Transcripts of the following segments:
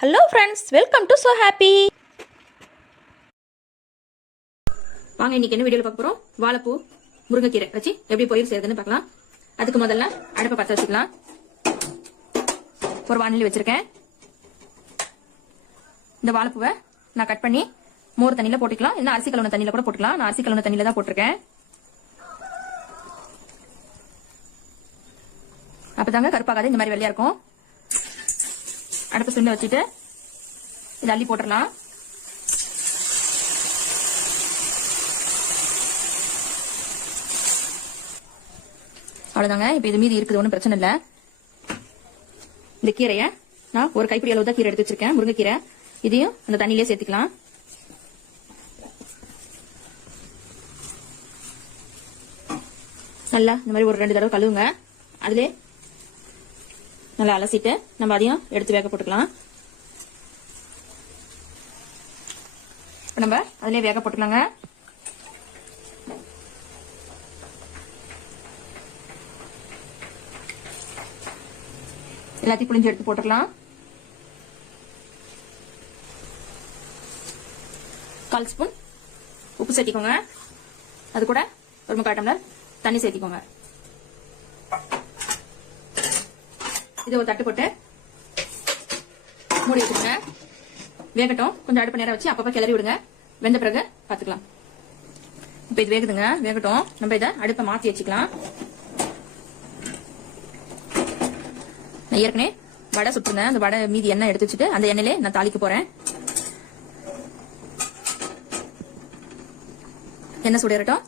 Hello friends, welcome to so happy. வாங்க, இன்னைக்கு என்ன வீடியோல பார்க்க போறோம்? வாழைப்பூ முருங்கைக்கீரை வச்சு எப்படி பொரியல் செய்யறதுன்னு பார்க்கலாம். அதுக்கு முதல்ல அடுப்பை பற்ற வச்சுக்கலாம். ஒரு வானிலை வச்சிருக்கேன். இந்த வாழைப்பூவை நான் கட் பண்ணி மோர் தண்ணியில போட்டுக்கலாம், இல்ல அரிசி கலந்த தண்ணியில கூட போட்டுக்கலாம். நான் அரிசி கலந்த தண்ணியில தான் போட்டிருக்கேன். அப்பதாங்க கருப்பாகாது, இந்த மாதிரி வெள்ளையா இருக்கும். அடுப்பு சிம்ல வச்சுட்டு இதை அள்ளி போட்டுடலாம். அவ்வளவுதாங்க. இப்ப இது மீதி இருக்குது, ஒன்றும் பிரச்சனை இல்லை. இந்த கீரையை நான் ஒரு கைப்பிடி அளவு தான் கீரை எடுத்து வச்சிருக்கேன், முருங்கைக்கீரை. இதையும் அந்த தண்ணியிலே சேர்த்துக்கலாம். நல்லா இந்த மாதிரி ஒரு 2 தடவை கழுவுங்க. அதுல நல்லா அலசிட்டு நம்ம அதையும் எடுத்து வேக போட்டுக்கலாம். நம்ம அதிலே வேக போட்டுக்கலாங்க. எல்லாத்தையும் புளிஞ்சு எடுத்து போட்டுக்கலாம். 1/4 ஸ்பூன் உப்பு சேர்த்திக்கோங்க. அது கூட ஒரு 3/4 டம்ளர் தண்ணி சேர்த்திக்கோங்க. இது ஒரு தட்டு போட்டு மூடி வச்சுக்கோங்க. வேகட்டும். கொஞ்சம் அடுப்பு நேரம் வச்சு அப்பப்ப கிளறி விடுங்க. வெந்த பிறகு பாத்துக்கலாம். இப்ப இது வேகுதுங்க, வேகட்டும். நம்ம இதை அடுப்பை மாத்தி வச்சுக்கலாம். நான் ஏற்கனவே வடை சுட்டுருந்தேன். அந்த வடை மீதி எண்ணெய் எடுத்து வச்சுட்டு அந்த எண்ணெயிலே நான் தாளிக்க போறேன். எண்ணெய் சுடரட்டும்.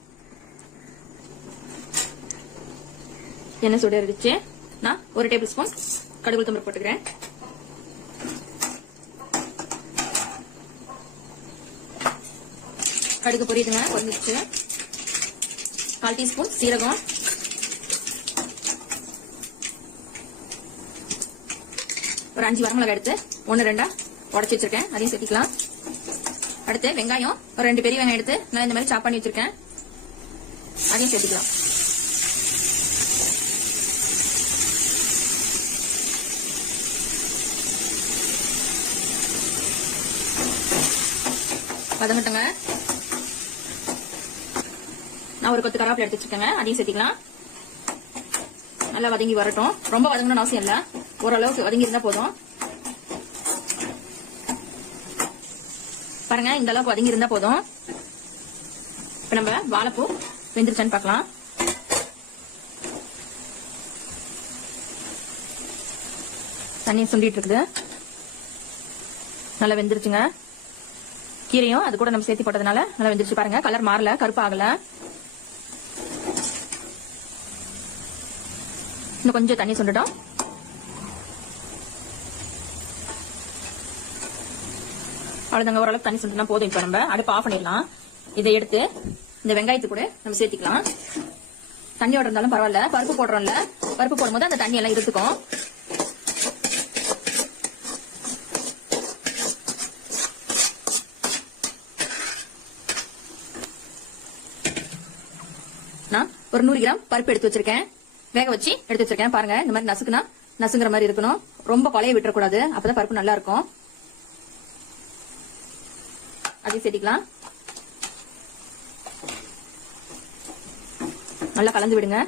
எண்ணெய் சுடரிச்சு நான் 1 டேபிள் ஸ்பூன் கடுகு உளுத்தம் பருப்பு போட்டுக்கிறேன். கடுகு பொரியுதுங்க, பொரிஞ்சிருச்சு. 1/4 டீஸ்பூன் சீரகம், ஒரு 5 வரமிளகாய் எடுத்து 1-2 உடச்சி வச்சிருக்கேன், அதையும் சேர்த்திக்கலாம். அடுத்து வெங்காயம் ஒரு 2 பெரிய வெங்காயம் எடுத்து நான் இந்த மாதிரி சாப் பண்ணி வச்சிருக்கேன், அதையும் சேர்த்திக்கலாம். வதங்கட்டுங்க. நான் ஒரு கொத்து கருவேப்பிலை எடுத்து வச்சிருக்கேங்க, அதையும் சேர்த்திக்கலாம். நல்லா வதங்கி வரட்டும். ரொம்ப வதங்கணும்னு அவசியம் இல்ல, ஓரளவுக்கு வதங்கி இருந்தா போதும். பாருங்க, இந்த அளவுக்கு வதங்கி இருந்தா போதும். இப்ப நம்ம வாழைப்பூ வெந்துருச்சான்னு பார்க்கலாம். தண்ணி சுண்டிட்டு இருக்குது, நல்லா வெந்துருச்சுங்க. கீரையும் அது கூட நம்ம சேர்த்து போட்டதுனால நல்லா வெந்துருச்சு. பாருங்க, கலர் மாறல, கருப்பு ஆகல. இன்னும் கொஞ்சம் தண்ணி சுண்டட்டும். அவ்வளவுதாங்க, ஓரளவுக்கு தண்ணி சுண்டா போதும். இப்ப நம்ம அடுப்பு ஆஃப் பண்ணிடலாம். இதை எடுத்து இந்த வெங்காயத்து கூட நம்ம சேர்த்திக்கலாம். தண்ணியோட இருந்தாலும் பரவாயில்ல, பருப்பு போடுறோம்ல, பருப்பு போடும்போது அந்த தண்ணி எல்லாம் இருக்குக்கும். நான் ஒரு 100 கிராம் பருப்பு எடுத்து வச்சிருக்கேன், வேக வச்சு எடுத்து வச்சிருக்கேன். பாருங்க, இந்த மாதிரி நசுக்குனா நசுங்குற மாதிரி இருக்கணும். ரொம்ப கொலைய விட்டுறக்கூடாது, அப்பதான் பருப்பு நல்லா இருக்கும். அதையும் சேர்த்திக்கலாம். நல்லா கலந்து விடுங்க.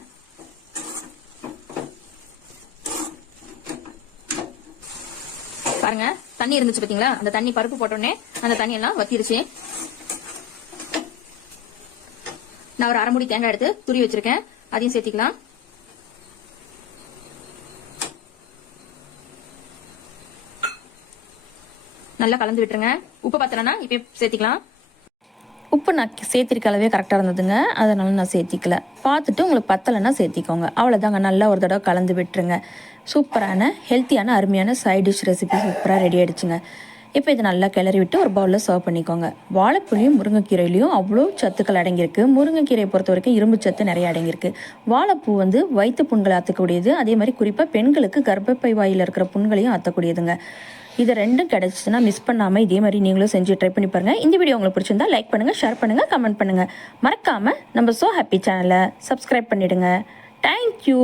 பாருங்க, தண்ணி இருந்துச்சு பாத்தீங்களா? அந்த தண்ணி பருப்பு போட்டோடனே அந்த தண்ணி எல்லாம் வத்திருச்சு. நான் ஒரு 1/2 மூடி தேங்காய் எடுத்து துருவி வச்சிருக்கேன், அதையும் சேர்த்திக்கலாம். நல்லா கலந்து விட்டுருங்க. உப்பு பத்தலன்னா இப்ப சேர்த்திக்கலாம். உப்பு நான் சேர்த்திருக்க அளவே கரெக்டாக இருந்ததுங்க, அதனால நான் சேர்த்திக்கல. பார்த்துட்டு உங்களுக்கு பத்தலைன்னா சேர்த்திக்கோங்க. அவ்வளோதாங்க. நல்லா ஒரு தடவை கலந்து விட்டுருங்க. சூப்பரான ஹெல்த்தியான அருமையான சைட் டிஷ் ரெசிபி சூப்பராக ரெடி ஆகிடுச்சுங்க. இப்போ இதை நல்லா கிளறி விட்டு ஒரு பவுலில் சர்வ் பண்ணிக்கோங்க. வாழைப்புளியும் முருங்கைக்கீரையிலையும் அவ்வளோ சத்துக்கள் அடங்கியிருக்கு. முருங்கைக்கீரையை பொறுத்த வரைக்கும் இரும்பு சத்து நிறைய அடங்கியிருக்கு. வாழைப்பூ வயிற்று புண்களை ஆற்றக்கூடியது. அதே மாதிரி குறிப்பாக பெண்களுக்கு கர்ப்பப்பை வாயில் இருக்கிற புண்களையும் ஆற்றக்கூடியதுங்க. இது ரெண்டும் கிடைச்சிச்சுன்னா மிஸ் பண்ணாமல் இதே மாதிரி நீங்களும் செஞ்சு ட்ரை பண்ணி பாருங்கள். இந்த வீடியோ உங்களுக்கு பிடிச்சிருந்தா லைக் பண்ணுங்கள், ஷேர் பண்ணுங்கள், கமெண்ட் பண்ணுங்கள். மறக்காமல் நம்ம ஸோ ஹாப்பி சேனலை சப்ஸ்கிரைப் பண்ணிவிடுங்க. தேங்க்யூ.